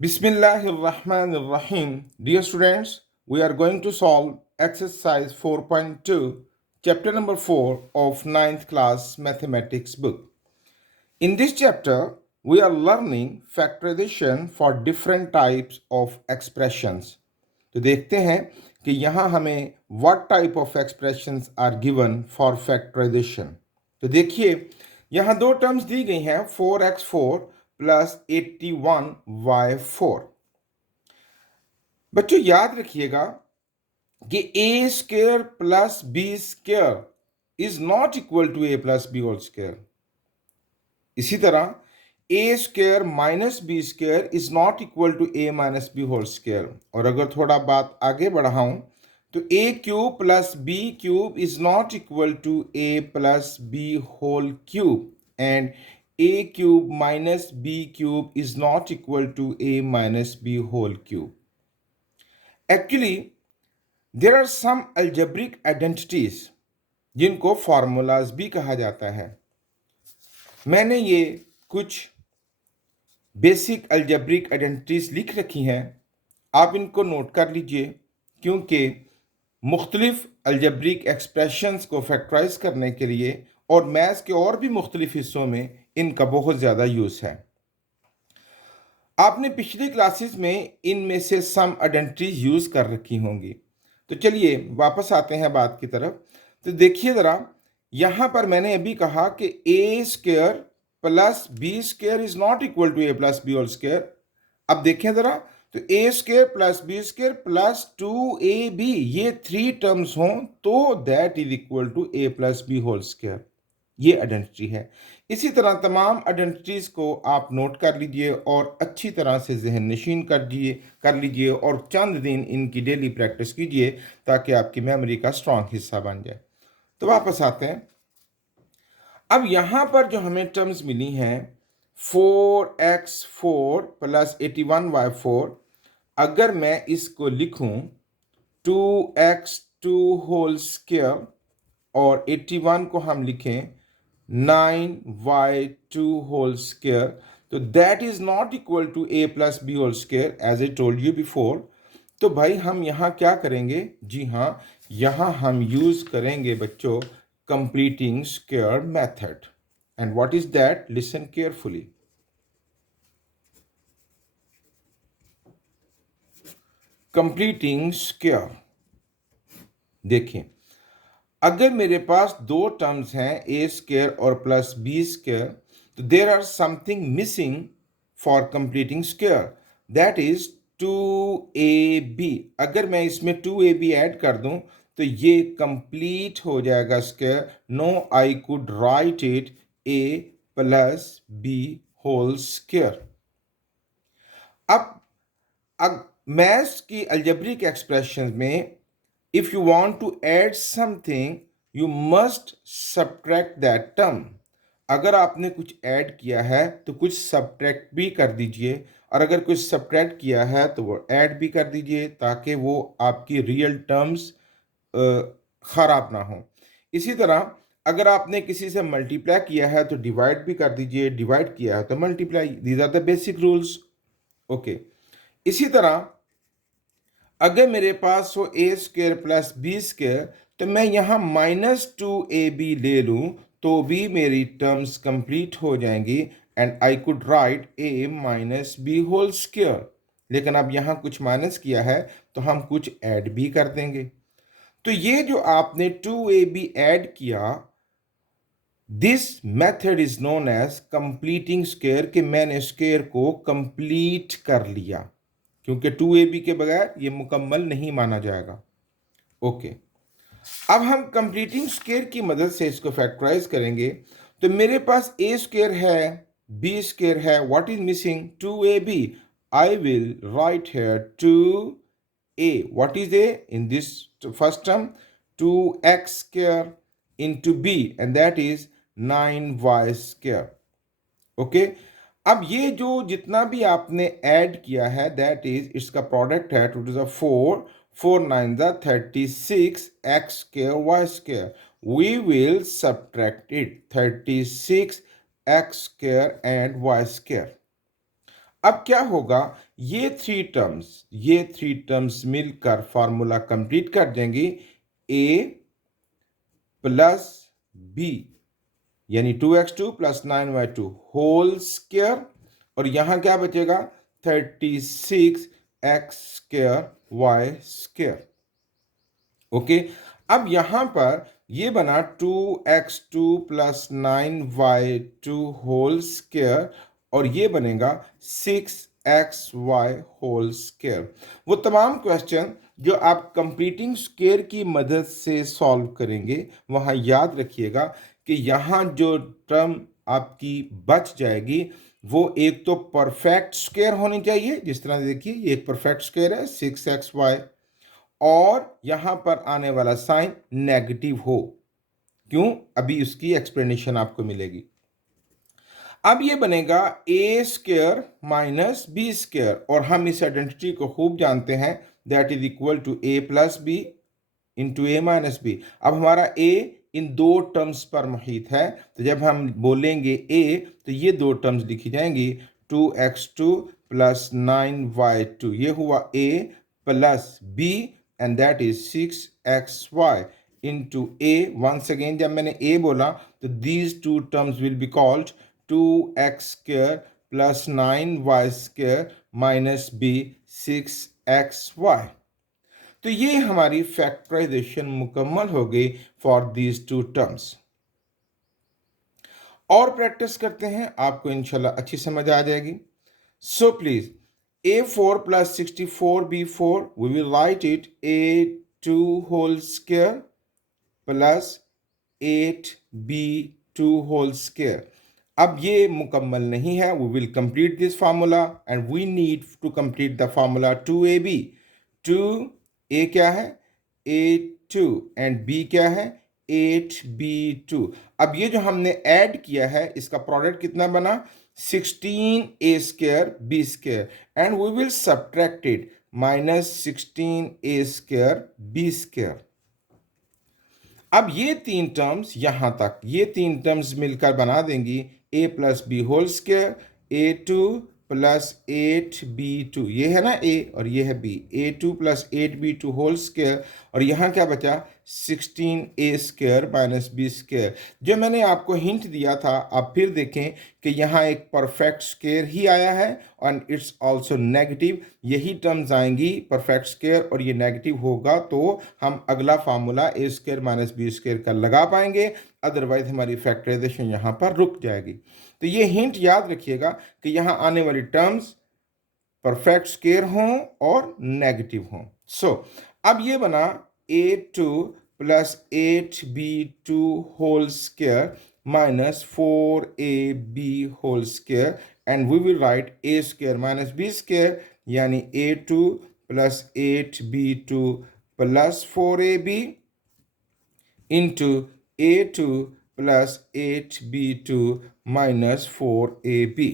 Bismillahirrahmanirrahim. Dear students, we are going to solve exercise 4.2, chapter number 4 of ninth class mathematics book. In this chapter, we are learning factorization for different types of expressions. तो देखते हैं कि यहाँ हमें what type of expressions are given for factorization. तो देखिए यहाँ दो टर्म्स दी गई हैं 4x4 प्लस 81y4। बच्चों याद रखिएगा कि A square plus B square is not equal to A plus B whole square. इसी तरह A square minus B square is not equal to A minus B whole square. और अगर थोड़ा बात आगे बढ़ाऊं तो A cube plus B cube is not equal to A plus B whole cube and A cube minus B cube is not equal to A minus B whole cube. Actually there are some algebraic identities जिनको formulas भी कहा जाता है। मैंने ये कुछ basic algebraic identities लिख रखी हैं, आप इनको नोट कर लीजिए क्योंकि मुख्तलिफ अल्जेब्रिक एक्सप्रेशंस को फैक्टराइज करने के लिए और मैथ्स के और भी मुख्तलिफ हिस्सों में इनका बहुत ज़्यादा यूज़ है। आपने पिछली क्लासेस में इनमें से सम आइडेंटिटीज यूज़ कर रखी होंगी। तो चलिए वापस आते हैं बात की तरफ। तो देखिए ज़रा, यहाँ पर मैंने अभी कहा कि A square plus B square is not equal to A plus B whole square. अब देखें ज़रा, तो A square plus B square plus 2ab ये थ्री टर्म्स हों तो that is equal to A plus B whole square. ये identity है। इसी तरह तमाम आइडेंटिटीज़ को आप नोट कर लीजिए और अच्छी तरह से जहन नशीन कर लीजिए और चंद दिन इनकी डेली प्रैक्टिस कीजिए ताकि आपकी मेमोरी का स्ट्रॉन्ग हिस्सा बन जाए। तो वापस आते हैं। अब यहाँ पर जो हमें टर्म्स मिली हैं 4x4 प्लस 81y4, अगर मैं इसको लिखूं 2x2 होल स्क्वायर और 81 को हम लिखें 9y2 होल स्क्वायर, तो that is not equal to a plus B whole square as I told you before. तो भाई हम यहाँ क्या करेंगे? जी हाँ, यहाँ हम यूज करेंगे बच्चों completing square method. And what is that? Listen carefully. Completing square, देखिए अगर मेरे पास दो टर्म्स हैं ए स्क्वायर और प्लस बी स्क्वायर, तो there are something missing for completing square, that is 2ab। अगर मैं इसमें 2ab ऐड कर दूं तो ये कंप्लीट हो जाएगा square. No I could write it A plus B whole square. अब मैथ्स की अलजेब्रिक एक्सप्रेशन में if you want to add something you must subtract that term। अगर आपने कुछ ऐड किया है तो कुछ सब्ट्रैक्ट भी कर दीजिए, और अगर कुछ सब्ट्रैक्ट किया है तो वो ऐड भी कर दीजिए ताकि वो आपकी रियल टर्म्स ख़राब ना हो। इसी तरह अगर आपने किसी से मल्टीप्लाई किया है तो डिवाइड भी कर दीजिए, डिवाइड किया है तो multiply. These are the basic rules. Okay, इसी तरह अगर मेरे पास हो A square plus B square, तो मैं यहाँ -2ab ले लूँ तो भी मेरी टर्म्स कंप्लीट हो जाएंगी and I could write a minus B whole square. लेकिन अब यहाँ कुछ माइनस किया है तो हम कुछ ऐड भी कर देंगे। तो ये जो आपने 2ab ऐड किया, this method is known as completing square, कि मैंने स्क्वेयर को कंप्लीट कर लिया, क्योंकि 2ab के बगैर ये मुकम्मल नहीं माना जाएगा। ओके, अब हम कंप्लीटिंग स्क्वायर की मदद से इसको फैक्टराइज करेंगे। तो मेरे पास ए स्क्वायर है, बी स्क्वायर है, what is missing? 2ab। I will write here 2a। What is a in this first term? 2x square into b and that is 9y square। Okay, अब ये जो जितना भी आपने ऐड किया है दैट इज इसका प्रोडक्ट है 2 to the 4, 4 9 the 36 x square y square। we will subtract it 36 x square and y square। अब क्या होगा, ये थ्री टर्म्स मिलकर फॉर्मूला कंप्लीट कर देंगी ए प्लस बी, यानी 2x2 plus 9y2 whole square, और यहां क्या बचेगा 36x square y square. Okay, अब यहां पर ये बना 2x2 plus 9y2 whole square, और ये बनेगा 6xy होल स्क्वायर। वो तमाम क्वेश्चन जो आप कंप्लीटिंग स्क्वायर की मदद से सॉल्व करेंगे, वहां याद रखिएगा कि यहाँ जो टर्म आपकी बच जाएगी वो एक तो परफेक्ट स्क्वायर होनी चाहिए, जिस तरह से देखिए ये एक परफेक्ट स्क्वायर है 6xy, और यहां पर आने वाला साइन नेगेटिव हो। क्यों, अभी उसकी एक्सप्लेनेशन आपको मिलेगी। अब ये बनेगा A square minus B square, और हम इस आइडेंटिटी को खूब जानते हैं, that is equal to A plus B into A minus B. अब हमारा ए इन दो टर्म्स पर मुहित है, तो जब हम बोलेंगे ए तो ये दो टर्म्स लिखी जाएंगी 2x2 प्लस 9y2, ये हुआ A plus B and that is 6xy into A. Once again जब मैंने ए बोला तो these two terms will be called 2x square plus 9y square minus B 6xy। तो ये हमारी फैक्टराइजेशन मुकम्मल हो गई फॉर दीज टू टर्म्स। और प्रैक्टिस करते हैं, आपको इंशाल्लाह अच्छी समझ आ जाएगी। So please a4 plus 64b4, we will write it a2 whole square plus 8b2 whole square. अब ये मुकम्मल नहीं है, we will complete this formula and we need to complete the formula 2ab। 2a क्या है 8 एंड b क्या है 8b2। अब ये जो हमने ऐड किया है इसका प्रोडक्ट कितना बना 16a square b square, and we will subtract it minus 16a square b square. अब ये तीन टर्म्स यहां तक, ये तीन टर्म्स मिलकर बना देंगी a plus B whole square, a2 plus 8b2, ये है ना a और ये है b, a2 plus 8b2 whole square, और यहाँ क्या बचा 16a square minus B square. जो मैंने आपको हिंट दिया था, आप फिर देखें कि यहाँ एक परफेक्ट स्क्वायर ही आया है एंड इट्स आल्सो नेगेटिव। यही टर्म्स आएंगी परफेक्ट स्क्वायर और ये नेगेटिव होगा तो हम अगला फार्मूला ए स्क्वायर माइनस बी स्क्वायर का लगा पाएंगे, अदरवाइज हमारी फैक्टराइजेशन यहाँ पर रुक जाएगी। तो ये हिंट याद रखिएगा कि यहाँ आने वाली टर्म्स परफेक्ट स्क्वायर हों और नेगेटिव हों। सो अब ये बना a2 plus 8b2 whole square minus 4ab whole square, and we will write a square minus b square, यानी a2 plus 8b2 plus 4ab into a2 plus 8b2 minus 4ab।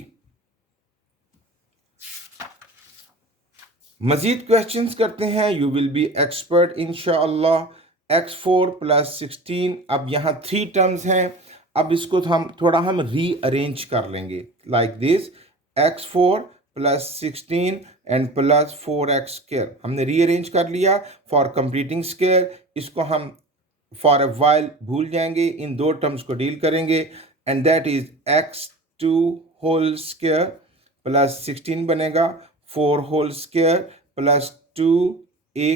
मजीद questions करते हैं, you will be expert इंशाअल्लाह। x4 plus 16, अब यहाँ three terms हैं, अब इसको हम थोड़ा रीअरेंज कर लेंगे like this, x4 plus 16 and plus 4x square. हमने रीअरेंज कर लिया फॉर कंप्लीटिंग स्क्वायर, इसको हम फॉर अ वाइल भूल जाएंगे, इन दो टर्म्स को डील करेंगे, and that is x2 whole square plus 16 बनेगा 4 whole square plus 2a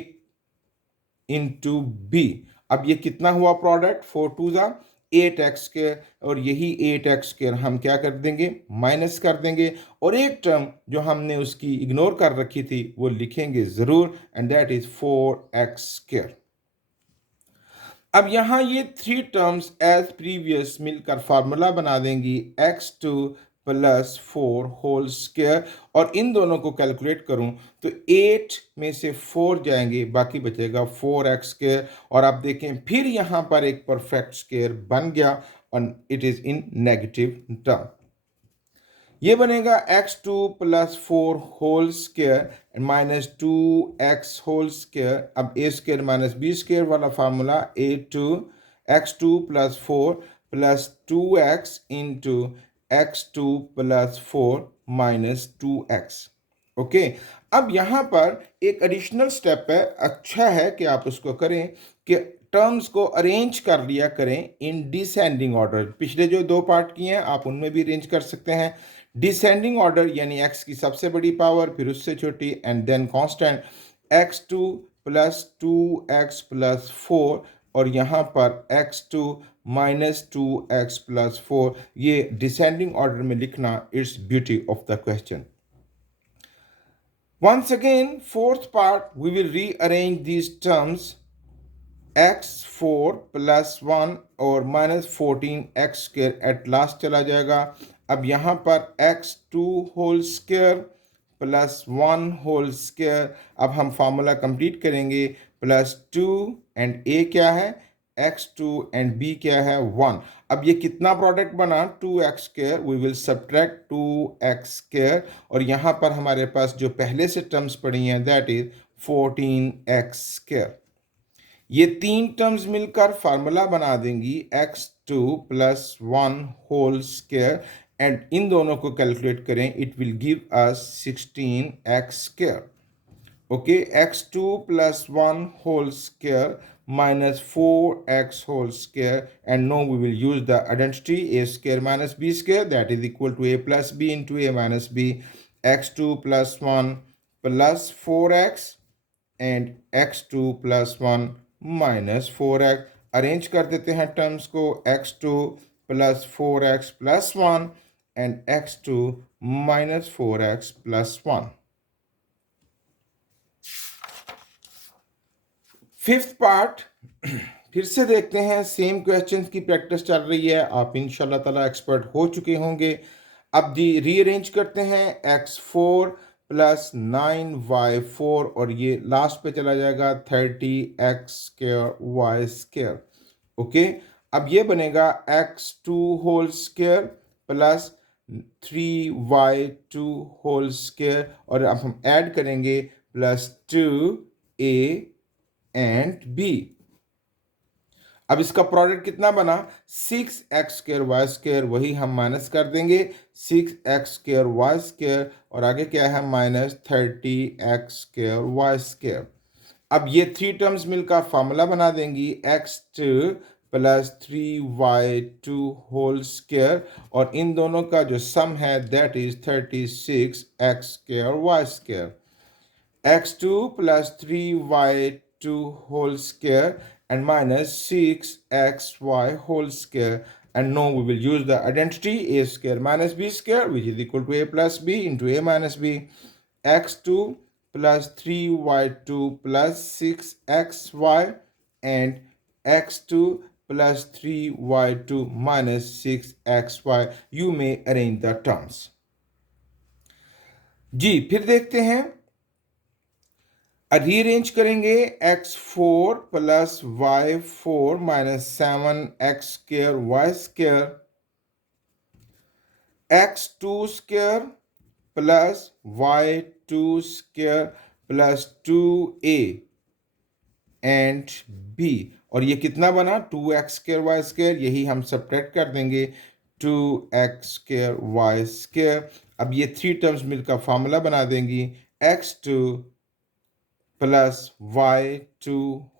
into B. अब ये कितना हुआ प्रोडक्ट 4 2 ज़ा 8x स्क्वायर, और यही 8x स्क्वायर हम क्या कर देंगे माइनस कर देंगे, और एक टर्म जो हमने उसकी इग्नोर कर रखी थी वो लिखेंगे ज़रूर, and that is 4x square. अब यहाँ ये थ्री टर्म्स एज प्रीवियस मिलकर फार्मूला बना देंगी x2 प्लस 4 होल स्क्वायर, और इन दोनों को कैलकुलेट करूं तो 8 में से 4 जाएंगे, बाकी बचेगा 4x स्क्वायर, और आप देखें फिर यहाँ पर एक परफेक्ट स्क्वायर बन गया और it is in negative term. ये बनेगा x2 plus 4 whole square minus 2x whole square. अब A square minus B square वाला formula a2 x2 plus 4 plus 2x into x2 plus 4 minus 2x। Okay, अब यहाँ पर एक एडिशनल स्टेप है, अच्छा है कि आप उसको करें कि टर्म्स को अरेंज कर लिया करें इन डिसेंडिंग ऑर्डर। पिछले जो दो पार्ट किए हैं आप उनमें भी अरेंज कर सकते हैं डिसेंडिंग ऑर्डर, यानी x की सबसे बड़ी पावर फिर उससे छोटी and then constant x2 plus 2x plus 4 और यहाँ पर x2 माइनस 2x प्लस 4। ये डिसेंडिंग ऑर्डर में लिखना its beauty of the question. Once again, fourth part, we will rearrange these terms x4 plus 1 और minus 14x square at last चला जाएगा। अब यहाँ पर x2 whole square plus 1 whole square, अब हम फार्मूला कंप्लीट करेंगे, प्लस 2 एंड a क्या है x2 एंड b क्या है 1। अब ये कितना प्रोडक्ट बना 2x square, we will subtract 2x square और यहाँ पर हमारे पास जो पहले से टर्म्स पड़ी हैं दैट इज 14x स्क्र। ये तीन टर्म्स मिलकर फार्मूला बना देंगी x2 plus 1 whole square and इन दोनों को कैलकुलेट करें, it will give us 16x square. Okay, x2 plus 1 whole square minus 4x whole square, and now we will use the identity a square minus b square, that is equal to a plus b into a minus b, x2 plus 1 plus 4x and x2 plus 1 minus 4x। Arrange कर देते हैं terms को, x2 plus 4x plus 1 and x2 minus 4x plus 1। Fifth part फिर से देखते हैं, same questions की practice चल रही है, आप इंशाल्लाह ताला एक्सपर्ट हो चुके होंगे। अब जी रीअरेंज करते हैं x4 प्लस 9y4 और ये लास्ट पे चला जाएगा 30x square y square. Okay, अब ये बनेगा x2 whole square plus 3y2 whole square और अब हम ऐड करेंगे प्लस 2a एंड b। अब इसका प्रोडक्ट कितना बना 6x स्क्वायर वाई स्क्वायर, वही हम माइनस कर देंगे 6x स्क्वायर वाई स्क्वायर और आगे क्या है minus 30x square Y square. अब ये थ्री टर्म्स मिलकर फार्मूला बना देंगी x2 plus 3y2 whole square और इन दोनों का जो सम है that is 36x square Y square. x2 plus 3y2 whole square and minus 6xy whole square, and now we will use the identity a square minus b square which is equal to a plus b into a minus b, x2 plus 3y2 plus 6xy and x2 plus 3y2 minus 6xy। you may arrange the terms। जी फिर देखते हैं, rearrange करेंगे x4 plus y4 minus 7x square Y square, x2 square plus y2 square plus 2a and b और ये कितना बना 2x square Y square, यही हम सब्ट्रैक्ट कर देंगे 2x स्क्र वाई स्क्र। अब ये थ्री टर्म्स मिलकर फॉर्मूला बना देंगी x2 plus y2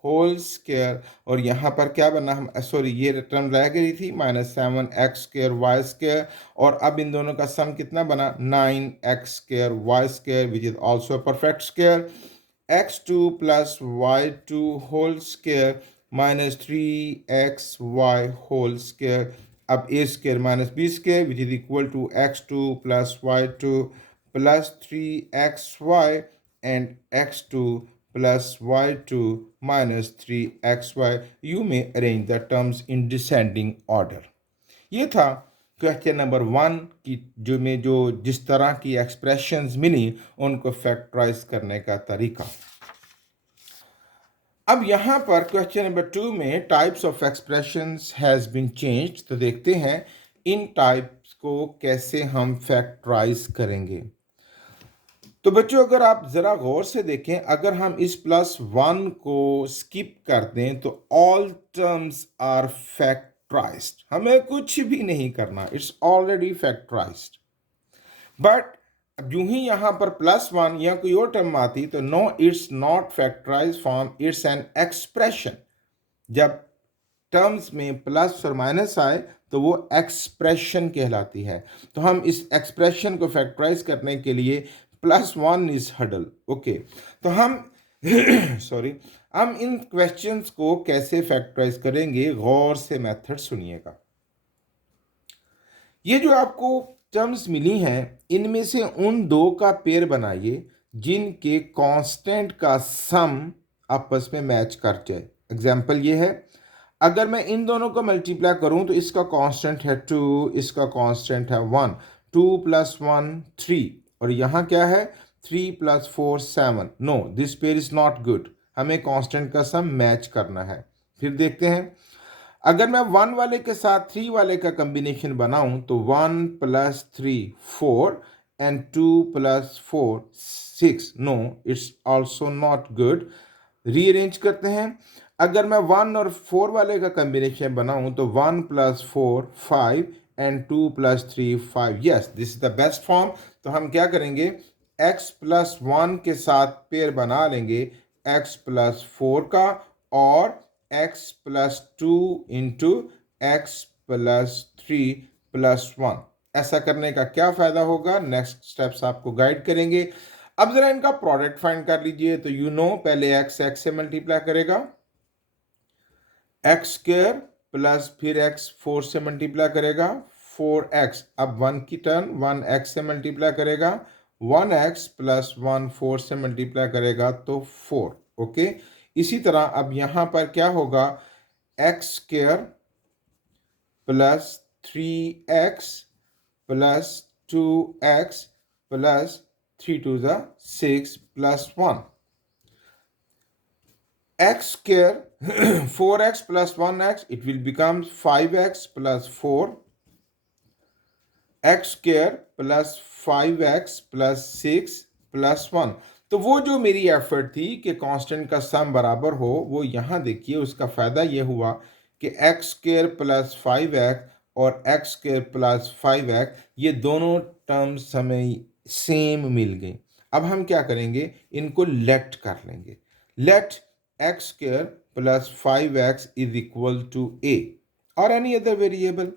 whole square और यहाँ पर क्या बना हम सॉरी ये टर्म रह गई थी minus 7x square Y square और अब इन दोनों का सम कितना बना 9x square Y square which is also perfect square, x2 plus y2 whole square minus 3xy whole square. अब a square minus b square which is equal to x2 plus y2 plus 3xy and x2 plus y2 minus 3xy। you may arrange the terms in descending order। ये था question number 1 की जो जिस तरह की expressions मिली उनको factorise करने का तरीका। अब यहाँ पर क्वेश्चन नंबर 2 में types of expressions has been changed, तो देखते हैं इन टाइप्स को कैसे हम फैक्टराइज करेंगे। तो बच्चों अगर आप ज़रा गौर से देखें, अगर हम इस +1 को स्किप कर दें तो all terms are factorised. Factorised, हमें कुछ भी नहीं करना, इट्स ऑलरेडी फैक्टराइज्ड। बट यूं ही यहां पर +1 या कोई और टर्म आती तो no, it's not factorise form, it's an expression. जब टर्म्स में प्लस और माइनस आए तो वो एक्सप्रेशन कहलाती है। तो हम इस एक्सप्रेशन को फैक्टराइज करने के लिए +1 इज हडल। ओके, तो हम सॉरी, हम इन क्वेश्चंस को कैसे फैक्टराइज करेंगे, गौर से मेथड सुनिएगा। ये जो आपको टर्म्स मिली हैं, इनमें से उन दो का पेयर बनाइए जिनके कांस्टेंट का सम आपस में मैच कर जाए। एग्जाम्पल ये है, अगर मैं इन दोनों को मल्टीप्लाई करूं तो इसका कांस्टेंट है 2, इसका कांस्टेंट है 1, 2 + 1 3, और यहाँ क्या है 3 + 4 7। No, this pair is not good, हमें कांस्टेंट का सम मैच करना है। फिर देखते हैं, अगर मैं 1 वाले के साथ 3 वाले का कॉम्बिनेशन बनाऊं तो 1 + 3 4 and 2 + 4 6। No, it's also not good. Rearrange करते हैं, अगर मैं 1 और 4 वाले का कॉम्बिनेशन बनाऊं तो 1 + 4 5 and 2 + 3 5। Yes, this is the best form. तो हम क्या करेंगे, x + 1 के साथ पेयर बना लेंगे x + 4 का, और x + 2 इंटू x + 3 + 1। ऐसा करने का क्या फायदा होगा, नेक्स्ट स्टेप्स आपको गाइड करेंगे। अब जरा इनका प्रोडक्ट फाइंड कर लीजिए। तो पहले x से मल्टीप्लाई करेगा, x² प्लस फिर x 4 से मल्टीप्लाई करेगा 4x। अब 1 की टर्न 1x से मल्टीप्लाई करेगा, 1x + 1 4 से मल्टीप्लाई करेगा तो 4। ओके, इसी तरह अब यहाँ पर क्या होगा, x² plus 3x plus 2x plus 3 2 6 plus 1। x² 4x plus 1x, it will become 5x plus 4, x² plus 5x plus 6 plus 1। तो वो जो मेरी एफर्ट थी कि कांस्टेंट का सम बराबर हो, वो यहाँ देखिए उसका फ़ायदा ये हुआ कि x² plus 5x और x² plus 5x ये दोनों टर्म्स हमें सेम मिल गई। अब हम क्या करेंगे, इनको लेट कर लेंगे। Let x² plus 5x is equal to a or any other variable।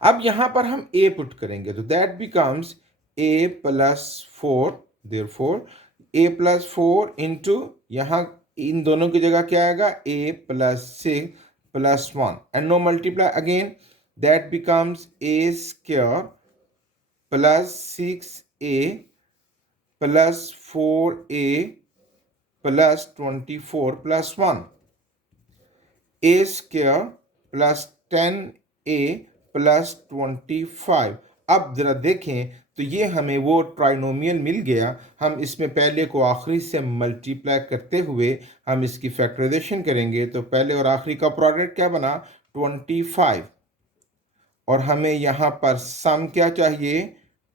अब यहां पर हम a पुट करेंगे तो that becomes a + 4, therefore a + 4 into, यहाँ इन दोनों की जगह क्या आएगा, a + 6 + 1 and no multiply again, that becomes a² plus 6a plus 4a plus 24 plus 1, a² plus 10a plus 25। अब जरा देखें तो ये हमें वो ट्राइनोमियल मिल गया। हम इसमें पहले को आखिरी से मल्टीप्लाई करते हुए हम इसकी फैक्टराइजेशन करेंगे तो पहले और आखिरी का प्रोडक्ट क्या बना, 25, और हमें यहाँ पर सम क्या चाहिए,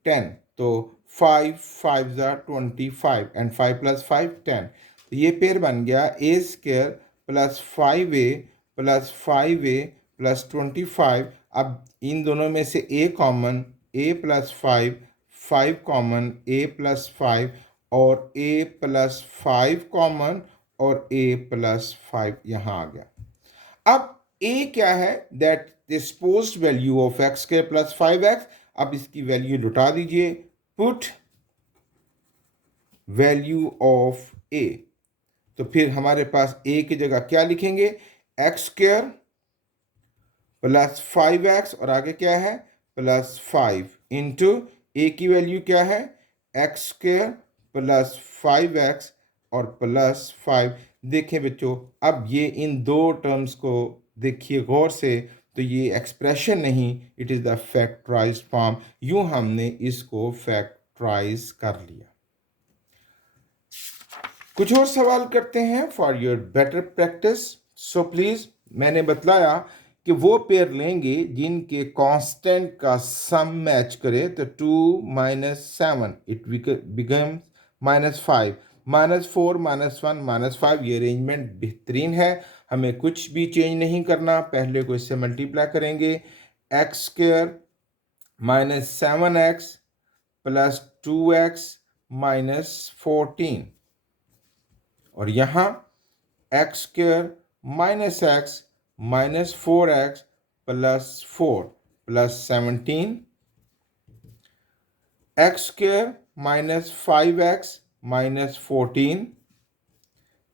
10। तो 5 5 25 एंड 5 + 5 10। तो ये पेयर बन गया a² plus 5a plus 5a plus 25। अब इन दोनों में से a common, a + 5 5 common, a + 5 और a + 5 कॉमन और a + 5 यहाँ आ गया। अब a क्या है, that disposed value of x² plus 5x। अब इसकी वैल्यू लुटा दीजिए, पुट वैल्यू ऑफ a। तो फिर हमारे पास a की जगह क्या लिखेंगे, x² plus 5x और आगे क्या है प्लस 5 इंटू a की वैल्यू क्या है, x² plus 5x और प्लस 5। देखें बच्चों, अब ये इन दो टर्म्स को देखिए गौर से, तो ये एक्सप्रेशन नहीं, it is the factorised form. यूं हमने इसको फैक्टराइज कर लिया। कुछ और सवाल करते हैं for your better practice. So please, मैंने बतलाया कि वो पेयर लेंगे जिनके कांस्टेंट का सम मैच करे। तो 2 - 7 इट बिकम्स -5, -4 -1 -5। ये अरेंजमेंट बेहतरीन है। हमें कुछ भी चेंज नहीं करना, पहले को इससे मल्टीप्लाई करेंगे, X square minus 7x plus 2x minus 14, और यहाँ X square minus X minus 4x plus 4 plus 17, X square minus 5x minus 14,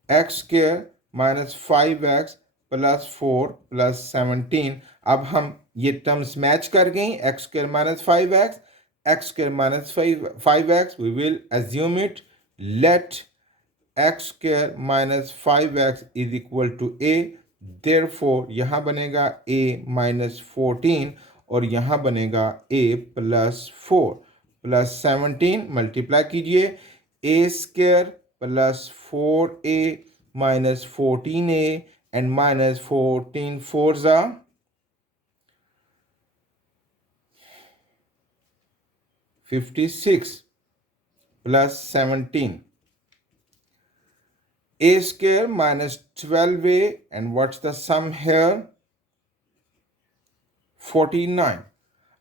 X square minus 5x plus 4 plus 17। अब हम ये टर्म्स मैच कर गई, X square minus 5x, X square minus 5x, we will assume it, let X square minus 5x is equal to a, therefore यहाँ बनेगा a minus 14 और यहाँ बनेगा a प्लस 4 प्लस 17, मल्टीप्लाई कीजिए, a square plus 4a minus 14a and minus 14 4 जा 56 plus 17, a square minus 12a, and what's the sum here? 49।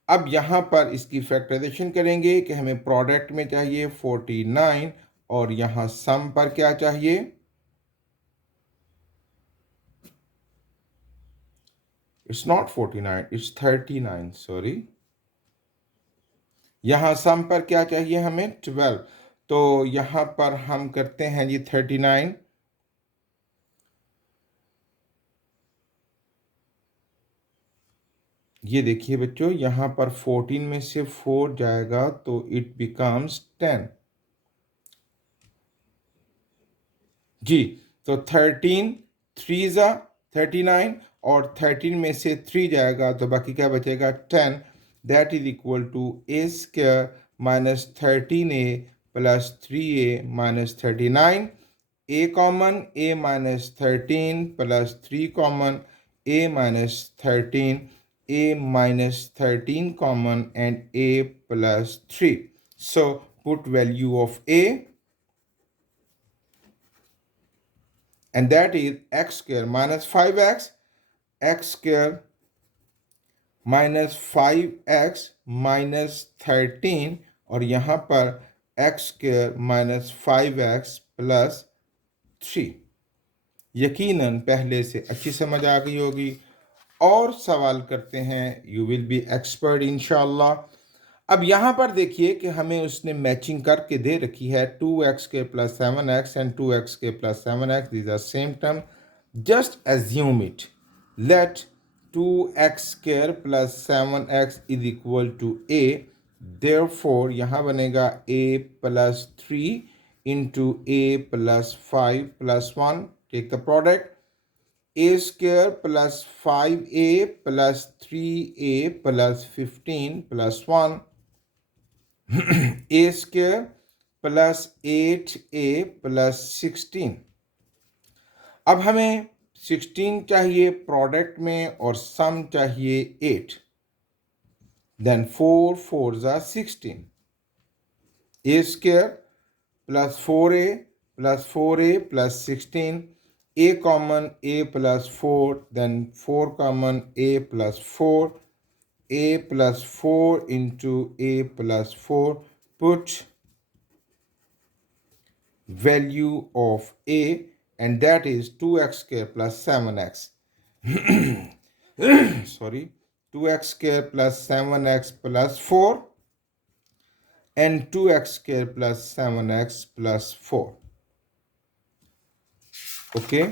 अब यहाँ पर इसकी फैक्टराइजेशन करेंगे कि हमें प्रोडक्ट में चाहिए 49 और यहाँ सम पर क्या चाहिए, इट्स नॉट 49, इट्स 39, सॉरी, यहाँ सम पर क्या चाहिए हमें 12, तो यहाँ पर हम करते हैं जी 39, ये देखिए बच्चों, यहाँ पर 14 में से 4 जाएगा तो इट बिकम्स 10 जी, तो 13 3 जा 39 और 13 में से 3 जाएगा तो बाकी क्या बचेगा 10, that is equal to a square minus 13a plus 3a minus 39, a common, a minus 13 plus 3 common, a minus 13, a minus 13 common, and a plus 3. So put value of a, and that is x square minus 5x, x square minus 5x minus 13, और यहाँ पर x square minus 5x plus 3। यकीनन पहले से अच्छी समझ आ गई होगी, और सवाल करते हैं, यू विल बी एक्सपर्ट इंशाल्लाह। अब यहाँ पर देखिए कि हमें उसने मैचिंग करके दे रखी है 2x के प्लस 7x एंड 2x के plus 7x, these are same term, just assume it, let 2x square plus 7x is equal to a, therefore यहाँ बनेगा a plus 3 into a plus 5 plus 1, take the product, a square plus 5a plus 3a plus 15 plus 1, a square plus 8a plus 16। अब हमें 16 चाहिए product में और सम चाहिए 8, then 4 4 जा 16, a square plus 4a plus 4a plus 16, a common, a plus 4, then 4 common, a plus 4, a plus 4 into a plus 4, put value of a, and that is 2x square plus 7x, sorry, 2x square plus 7x plus 4 and 2x square plus 7x plus 4, okay.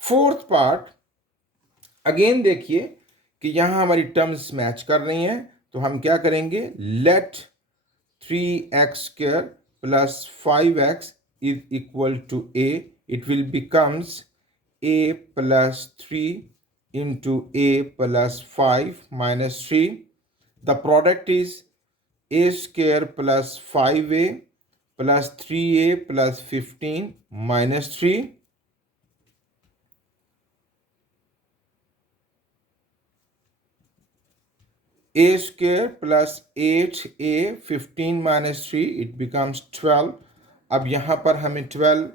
Fourth part, again देखिए कि यहाँ हमारी terms match कर रही हैं, तो हम क्या करेंगे, let 3x square plus 5x is equal to a, it will becomes a plus 3 into a plus 5 minus 3, the product is a square plus 5a plus 3a plus 15 minus 3, a square plus 8a 15 minus 3, it becomes 12। अब यहाँ पर हमें 12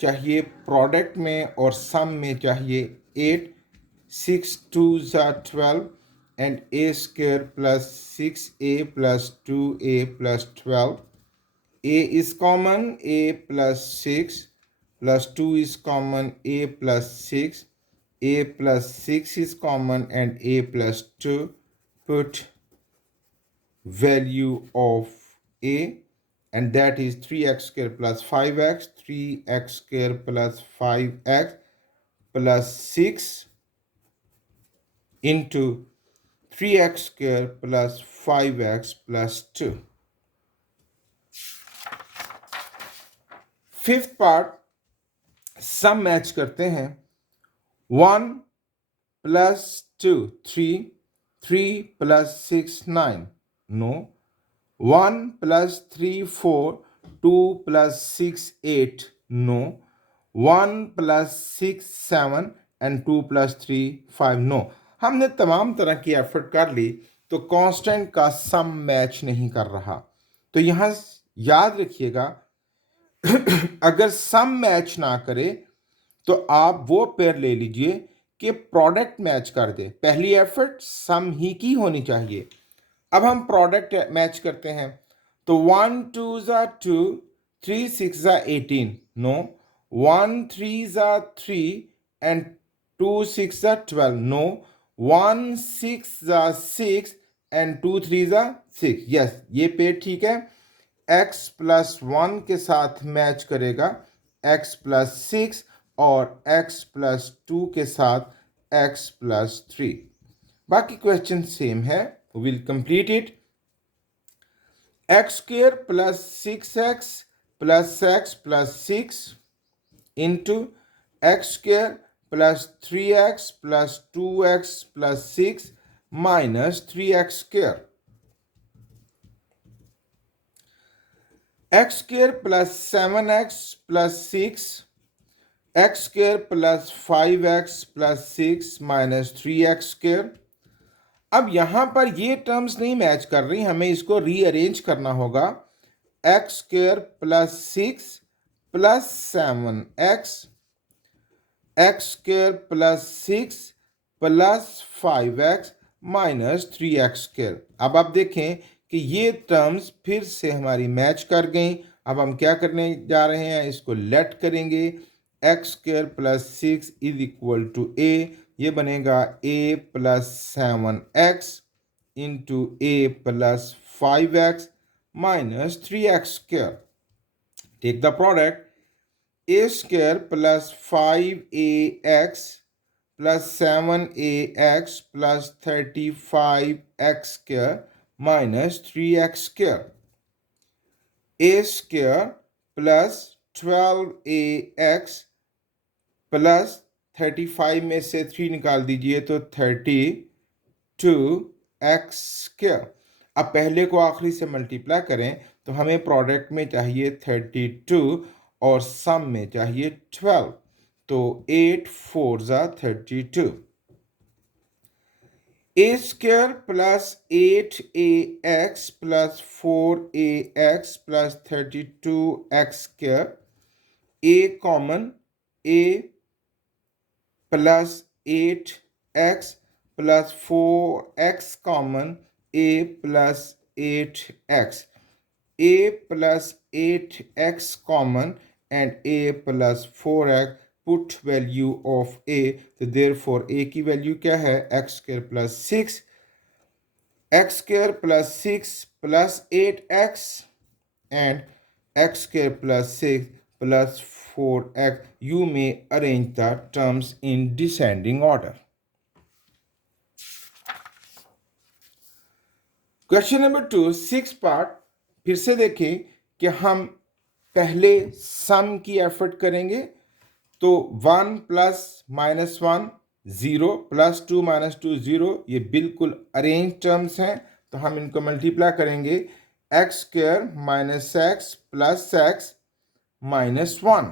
चाहिए product में और सम में चाहिए 8, 6 2s are 12 and a square plus 6a plus 2a plus 12. A is common, a plus 6 plus 2 is common, a plus 6, a plus 6 is common and a plus 2. Put value of a, and that is 3x square plus 5x, 3x square plus 5x plus 6 into 3x square plus 5x plus 2. Fifth part sum match करते हैं. 1 plus 2 3, 3 plus 6 9. No. 1 plus 3 4, 2 plus 6 8. No. 1 plus 6 7 and 2 plus 3 5. No. हमने तमाम तरह की effort कर ली तो constant का sum match नहीं कर रहा. तो यहां याद रखिएगा अगर सम मैच ना करे तो आप वो पेयर ले लीजिए कि प्रोडक्ट मैच कर दे. पहली एफर्ट सम ही की होनी चाहिए. अब हम प्रोडक्ट मैच करते हैं तो 1 2s are 2, 3 6s are 18. No. 1 3s are 3 and 2 6s are 12. No. 1 6s are 6 and 2 3s are 6. Yes, ये पेयर ठीक है. x प्लस 1 के साथ मैच करेगा x प्लस 6 और x प्लस 2 के साथ x प्लस 3. बाकी क्वेश्चन सेम है. Will complete it. x square plus 6x plus x plus 6 into x square plus 3x plus 2x plus 6 minus 3x square. x square plus 7x plus 6, x square plus 5x plus 6 minus 3x square. अब यहां पर ये terms नहीं match कर रही, हमें इसको rearrange करना होगा. x square plus 6 plus 7x, x square plus 6 plus 5x minus 3x square. अब आप देखें कि ये टर्म्स फिर से हमारी मैच कर गई. अब हम क्या करने जा रहे हैं, इसको लेट करेंगे. X square plus 6 is equal to A. ये बनेगा a plus 7x into A plus 5x minus 3x square. Take the product. a square plus 5ax plus 7ax plus 35x square minus 3x square. A square plus 12ax plus 35 में से 3 निकाल दीजिए तो 32x square. अब पहले को आखिरी से मल्टीप्लाई करें तो हमें प्रोडक्ट में चाहिए 32 और सम में चाहिए 12. तो 8 4s are 32. a square plus 8ax plus 4ax plus 32x square. A common, a plus 8x plus 4x common, a plus 8x. A plus 8x common and a plus 4x. Put value of a. तो therefore a की value क्या है, x square plus 6, x square plus 6 plus 8x and x square plus 6 plus 4x. You may arrange the terms in descending order. Question number 2, 6 part. फिर से देखें कि हम पहले सम की एफर्ट करेंगे तो 1 प्लस माइनस 1 0 प्लस 2 माइनस 2 0. ये बिल्कुल अरेंज टर्म्स हैं तो हम इनको मल्टीप्लाई करेंगे. X square minus X plus X minus 1,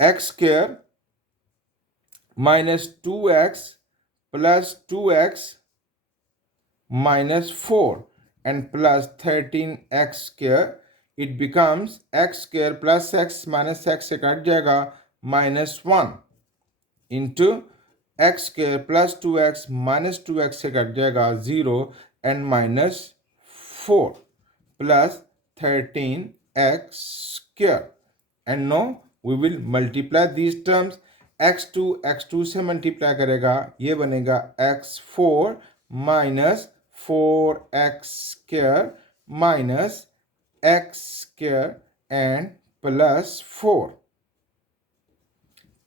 X square minus 2x plus 2x minus 4 and plus 13x square. It becomes X square plus X minus X से cut जाएगा -1 into X square plus 2x minus 2x से cut जाएगा 0 and -4 plus 13x square and no we will multiply these terms x2 से multiply करेगा ये बनेगा x4 minus 4x square minus x square and plus 4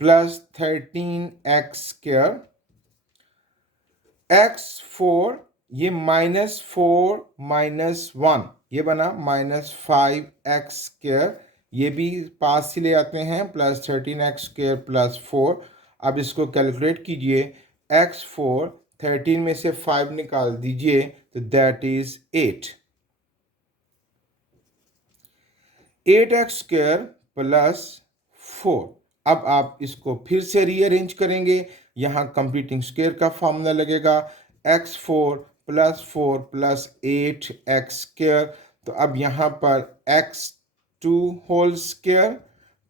plus 13x square x4 ये -4 -1 ये बना -5x square ये भी पास ही ले आते हैं प्लस 13x स्क्वायर प्लस 4 अब इसको कैलकुलेट कीजिए x4 13 में से 5 निकाल दीजिए तो that is 8x square plus 4 अब आप इसको फिर से रीअरेंज करेंगे यहाँ कंप्लीटिंग स्क्वायर का फॉर्मूला लगेगा x4 plus 4 plus 8x square तो अब यहाँ पर x2 whole square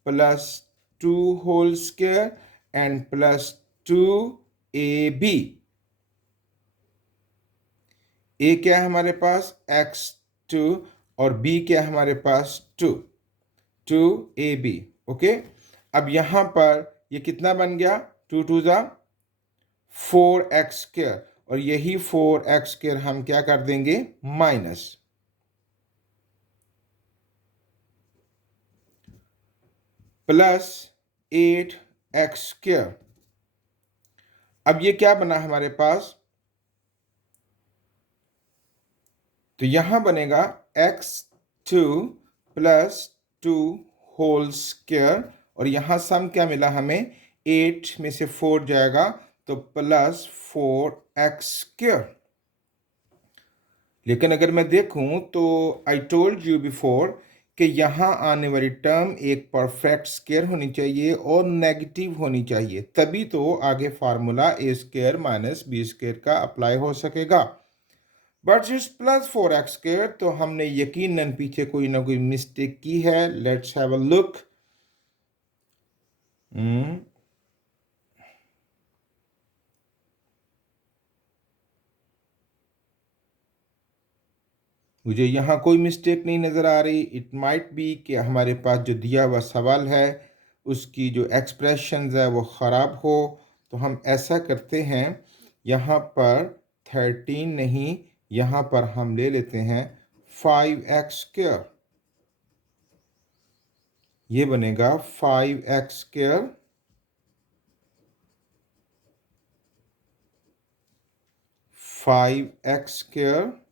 plus 2 whole square and plus 2ab a क्या है हमारे पास x2 और b क्या है हमारे पास 2ab ओके अब यहाँ पर ये कितना बन गया 2 2 ज़ा 4x स्क्वायर और यही 4x स्क्वायर हम क्या कर देंगे माइनस प्लस 8x स्क्वायर अब ये क्या बना हमारे पास तो यहां बनेगा x2 प्लस 2 होल स्क्वायर और यहां सम क्या मिला हमें 8 में से 4 जाएगा तो प्लस 4x स्क्वायर लेकिन अगर मैं देखूं तो आई टोल्ड यू बिफोर कि यहाँ आने वाली टर्म एक परफेक्ट स्क्वायर होनी चाहिए और नेगेटिव होनी चाहिए तभी तो आगे फार्मूला ए स्क्वायर माइनस बी स्क्वायर का अप्लाई हो सकेगा but it's plus 4x square तो हमने यकीनन पीछे कोई ना कोई मिस्टेक की है लेट्स हैव अ लुक मुझे यहाँ कोई मिस्टेक नहीं नज़र आ रही इट माइट बी कि हमारे पास जो दिया हुआ सवाल है उसकी जो एक्सप्रेशंस है वो ख़राब हो तो हम ऐसा करते हैं यहाँ पर 13 नहीं यहाँ पर हम ले लेते हैं 5x स्क्वायर ये बनेगा 5x square 5x square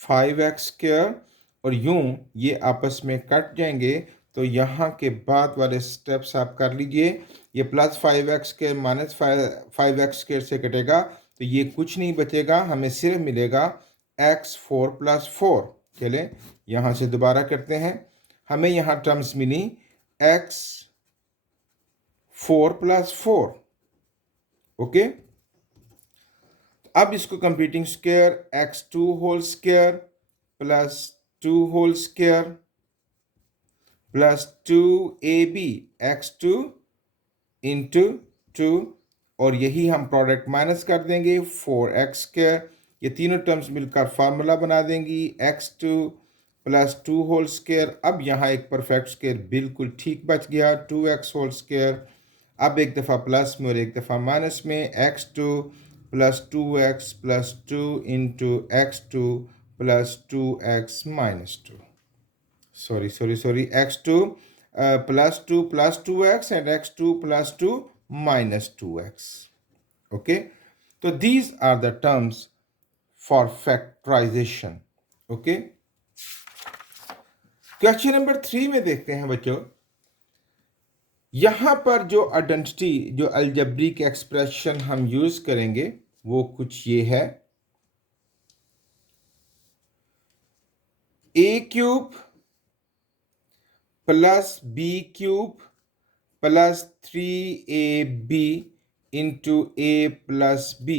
5x square और यूं ये आपस में कट जाएंगे तो यहाँ के बाद वाले स्टेप्स आप कर लीजिए ये plus 5x square minus 5x square से कटेगा तो ये कुछ नहीं बचेगा हमें सिर्फ मिलेगा x4 प्लस 4 चले यहाँ से दोबारा करते हैं हमें यहाँ टर्म्स मिली x4 प्लस 4 ओके अब इसको completing square x2 whole square plus 2 whole square plus 2ab x2 into 2 और यही हम प्रोडक्ट माइनस कर देंगे 4x स्क्वायर ये तीनों टर्म्स मिलकर फार्मूला बना देंगी x2 प्लस 2 होल स्क्वायर अब यहाँ एक परफेक्ट स्क्वायर बिल्कुल ठीक बच गया 2x होल स्क्वायर अब एक दफ़ा प्लस में और एक दफ़ा माइनस में x2 plus 2x plus 2 into x2 plus 2x minus 2 sorry x2 plus 2 plus 2x and x2 plus 2 minus 2x okay so these are the terms for factorization okay question number 3 में देखते हैं बच्चों यहां पर जो identity जो algebraic expression हम use करेंगे वो कुछ ये है a cube plus b cube plus 3ab into a plus b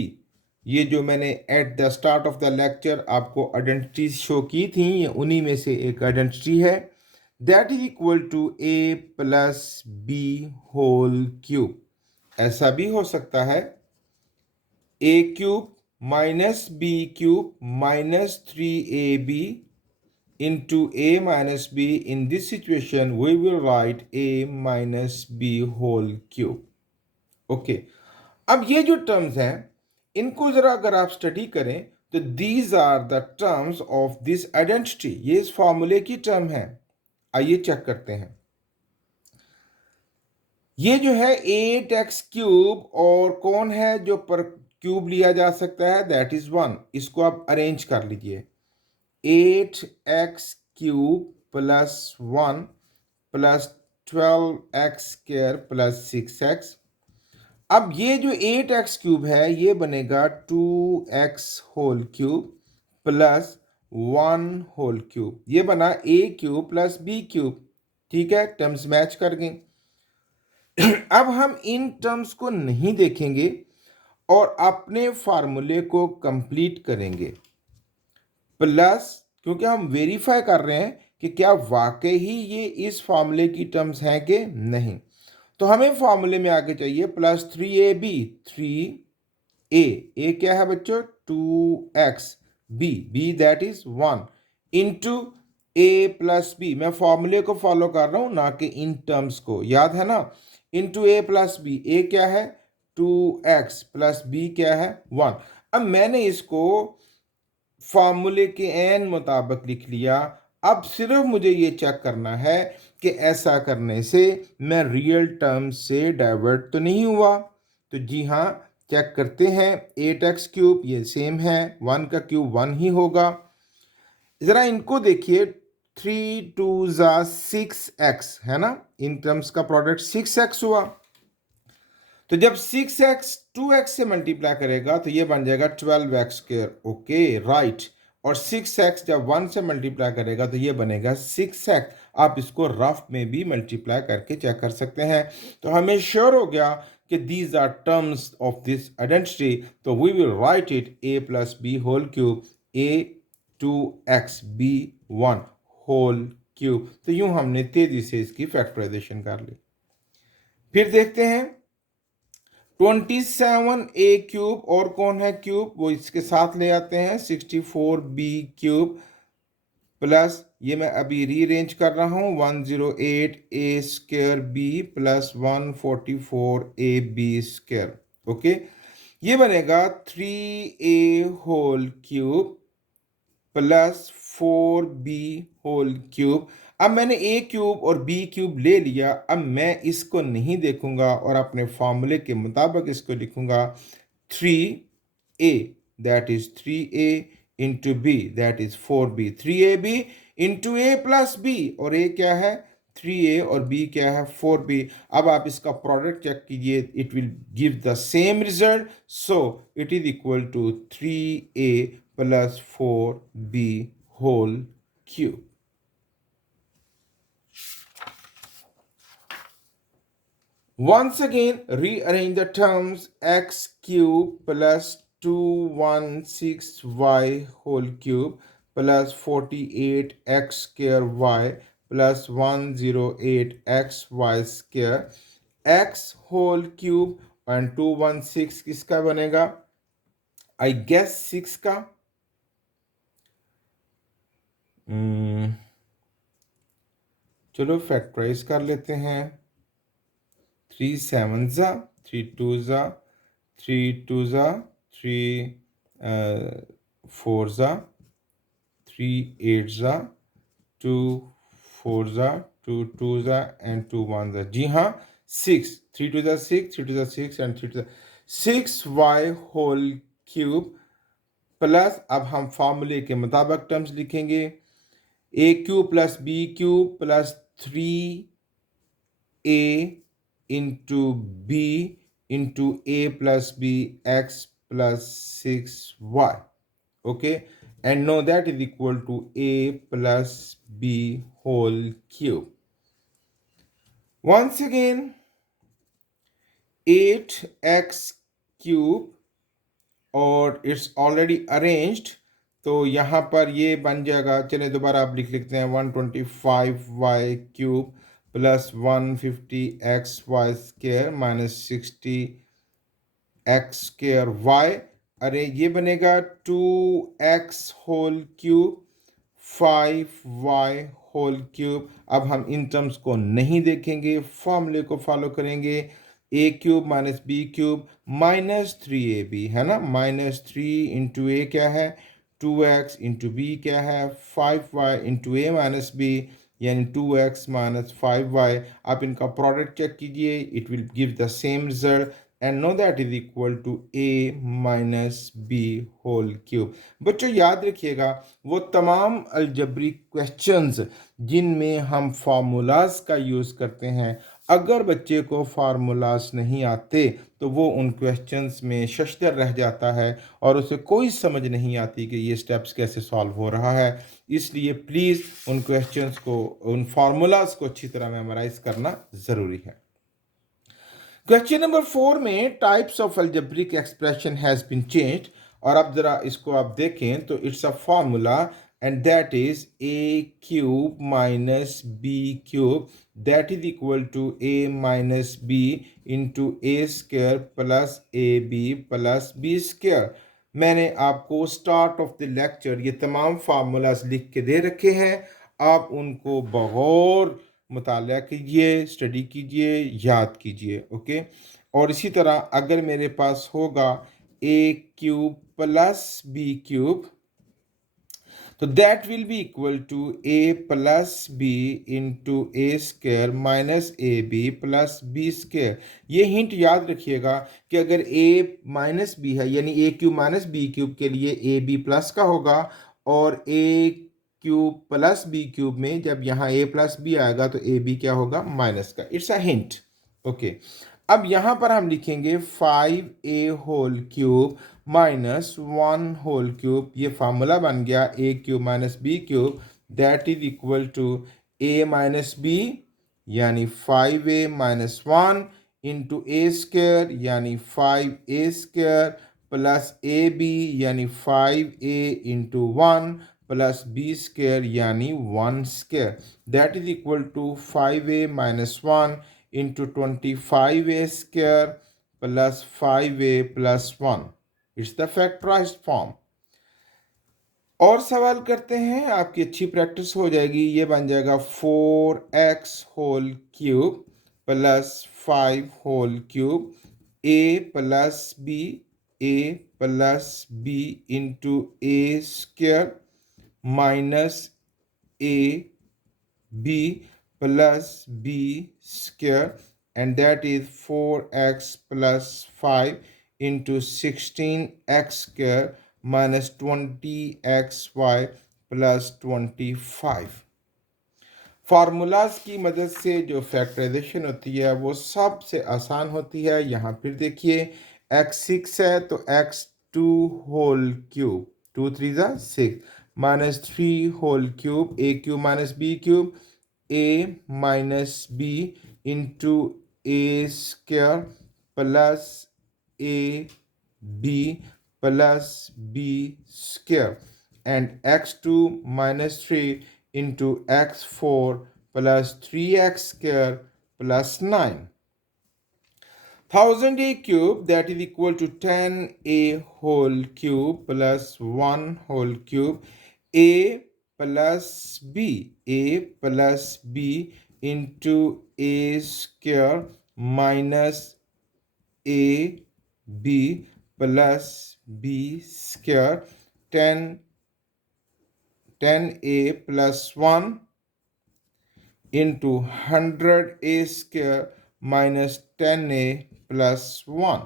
ये जो मैंने at the start of the lecture आपको आइडेंटिटी शो की थी, ये उन्हीं में से एक आइडेंटिटी है। That is equal to A plus B whole cube. ऐसा भी हो सकता है A cube minus B cube minus 3ab into a minus b. In this situation we will write a minus b whole cube. Okay, अब ये जो terms हैं इनको जरा अगर आप स्टडी करें तो these are the terms of this identity, ये इस फॉर्मूले की टर्म है। आइए चेक करते हैं। ये जो है 8x³ और कौन है जो पर क्यूब लिया जा सकता है, दैट इज 1। इसको आप अरेंज कर लीजिए। 8x³ plus 1 plus 12x² plus 6x। अब ये जो 8x³ है ये बनेगा 2x whole cube plus 1 whole cube. ये बना a³ प्लस b³। ठीक है, टर्म्स मैच कर गए। अब हम इन टर्म्स को नहीं देखेंगे और अपने फार्मूले को कंप्लीट करेंगे। प्लस, क्योंकि हम वेरीफाई कर रहे हैं कि क्या वाकई ही ये इस फार्मूले की टर्म्स हैं कि नहीं। तो हमें फार्मूले में आगे चाहिए प्लस 3ab, 3a क्या है बच्चों 2x, b that is 1 into a plus B. मैं फॉर्मूले को फॉलो कर रहा हूं ना कि इन टर्म्स को, याद है ना। Into a plus B, a क्या है 2x प्लस b क्या है 1। अब मैंने इसको फार्मूले के एन मुताबिक लिख लिया। अब सिर्फ मुझे ये चेक करना है कि ऐसा करने से मैं रियल टर्म से डाइवर्ट तो नहीं हुआ। तो जी हाँ, चेक करते हैं। 8x³ ये सेम है, 1 का क्यूब 1 ही होगा। ज़रा इनको देखिए, 3 2 6x है ना, इन टर्म्स का प्रोडक्ट 6x हुआ। तो जब 6x 2x से मल्टीप्लाई करेगा तो ये बन जाएगा 12x²। Okay right. और 6x जब 1 से मल्टीप्लाई करेगा तो ये बनेगा 6x। आप इसको रफ में भी मल्टीप्लाई करके चेक कर सकते हैं। तो हमें श्योर हो गया कि these are terms of this identity. तो we will write it a plus B whole cube, a 2x b 1 whole cube. तो यूं हमने तेजी से इसकी फैक्टराइजेशन कर ली। फिर देखते हैं 27a³ और कौन है क्यूब, वो इसके साथ ले आते हैं 64b³ प्लस, ये मैं अभी रीअरेंज कर रहा हूं 108a² b plus 144ab²। Okay, ये बनेगा 3a whole cube plus 4b whole cube. अब मैंने a³ और b³ ले लिया। अब मैं इसको नहीं देखूंगा और अपने फॉर्मूले के मुताबिक इसको लिखूंगा 3a that is 3a into b that is 4b, 3ab into a plus b, और a क्या है 3a और b क्या है 4b। अब आप इसका प्रोडक्ट चेक कीजिए, it will give the same result. So it is equal to 3a plus 4b whole cube. Once again, rearrange the terms x³ plus 216y whole cube plus 48x² plus 108xy² x whole cube and 216 किसका बनेगा, I guess 6 का। चलो factorise कर लेते हैं। 3 7 3 2 3 2 3 4 3 8 2 4 2 2 and 2 1 जी हाँ 6, 3 2 6, 3 2 6 and 3 2 6y whole cube plus, अब हम फार्मूले के मुताबिक टर्म्स लिखेंगे a³ plus b³ plus 3a into b into a plus b x plus 6y। Okay, and know that is equal to a plus b whole cube. Once again 8x³ और it's already arranged, तो यहाँ पर ये बन जाएगा, चलिए दोबारा आप लिख लेते हैं, 125y³ plus 150xy² minus 60x²y। अरे ये बनेगा 2x³ 5y³ अब हम इन टर्म्स को नहीं देखेंगे, फॉर्मूले को फॉलो करेंगे। a³ minus b³ minus 3ab है ना, माइनस 3 इंटू ए क्या है 2x इंटू बी क्या है 5y into A minus B, यानी 2x माइनस 5y। आप इनका प्रोडक्ट चेक कीजिए, it will give the same result and know that is equal to a minus b whole cube। बच्चों याद रखिएगा, वो तमाम अलजबरी क्वेश्चंस जिनमें हम फार्मूलाज का यूज़ करते हैं, अगर बच्चे को फार्मूलाज नहीं आते तो वो उन क्वेश्चंस में शशदर रह जाता है और उसे कोई समझ नहीं आती कि ये स्टेप्स कैसे सॉल्व हो रहा है। इसलिए प्लीज़ उन क्वेश्चंस को, उन फार्मूलाज को अच्छी तरह मेमोराइज करना ज़रूरी है। क्वेश्चन नंबर 4 में types of algebraic expression has been changed, और अब जरा इसको आप देखें तो it's a formula and that is a³ minus b³ that is equal to a minus b into a² plus ab plus b²। मैंने आपको स्टार्ट ऑफ द लेक्चर ये तमाम फार्मूलाज लिख के दे रखे हैं, आप उनको बगौर मुताला कीजिए, स्टडी कीजिए, याद कीजिए, ओके। और इसी तरह अगर मेरे पास होगा a³ प्लस b³ तो that will be equal to a plus b into a² minus ab plus b²। ये हिंट याद रखिएगा कि अगर a माइनस b है, यानी a³ माइनस b³ के लिए ab प्लस का होगा, और a³ प्लस b³ में जब यहाँ a प्लस b आएगा तो ab क्या होगा, माइनस का। It's a hint, okay. अब यहाँ पर हम लिखेंगे 5a³ माइनस 1/3, ये फार्मूला बन गया a³ minus b³ that is equal to a minus b यानी 5a माइनस 1 इंटू a² यानी 5a² प्लस ab यानी 5a इंटू 1 प्लस b² यानी 1² that is equal to 5a minus 1 into 25a² plus 5a plus 1। It's the factorised form. और सवाल करते हैं, आपकी अच्छी प्रैक्टिस हो जाएगी। ये बन जाएगा 4x³ plus 5 a plus b into a² minus a b plus b² and that is 4x plus 5 into 16x² minus 20xy plus 25। Formulas की मदद से जो फैक्टराइजेशन होती है वो सबसे आसान होती है। यहाँ फिर देखिए x6 है तो x² 2 3 6 minus 3 a³ minus b³ a minus b into a² plus a b plus b² and x2 minus 3 into x4 plus 3x² plus 9। 1000a³ that is equal to 10a³ plus 1/3 a plus b into a² minus a b plus b² 10a plus 1 into 100a² minus 10a plus 1।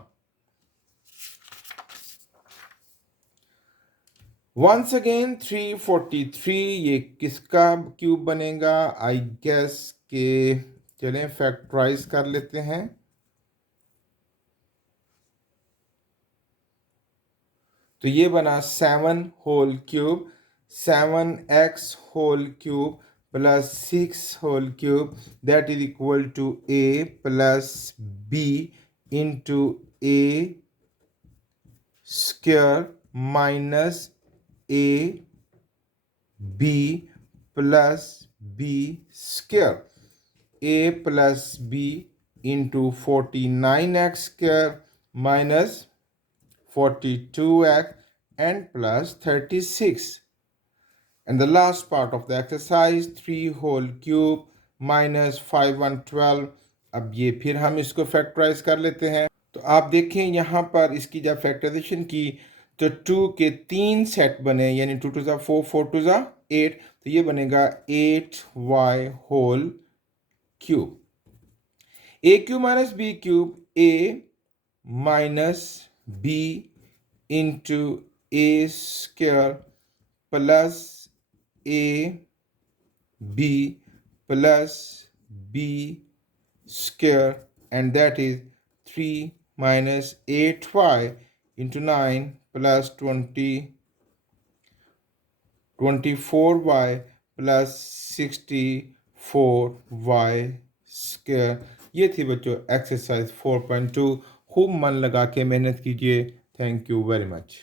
Once again 343, ये किसका cube बनेगा? I guess के चलें factorise कर लेते हैं। तो ये बना 7/3 7x³ plus 6/3 that is equal to a plus b into a square minus a b plus B square, a plus b into 49x square minus 42x and plus 36. And the last part of the exercise 3 whole cube minus 5 112. अब ये फिर हम इसको factorise कर लेते हैं। तो आप देखें यहाँ पर इसकी जब फैक्टराइजेशन की तो 2 के 3 सेट बने, यानी 2 टू ज़ा 4 4 टू ज़ा 8, तो ये बनेगा 8y whole cube. A cube minus B cube, a minus b into a square plus a b plus b square, and that is 3 minus 8y into 9 plus 24y plus 64y square। ये थी बच्चों exercise 4.2। खूब मन लगा के मेहनत कीजिए। Thank you very much.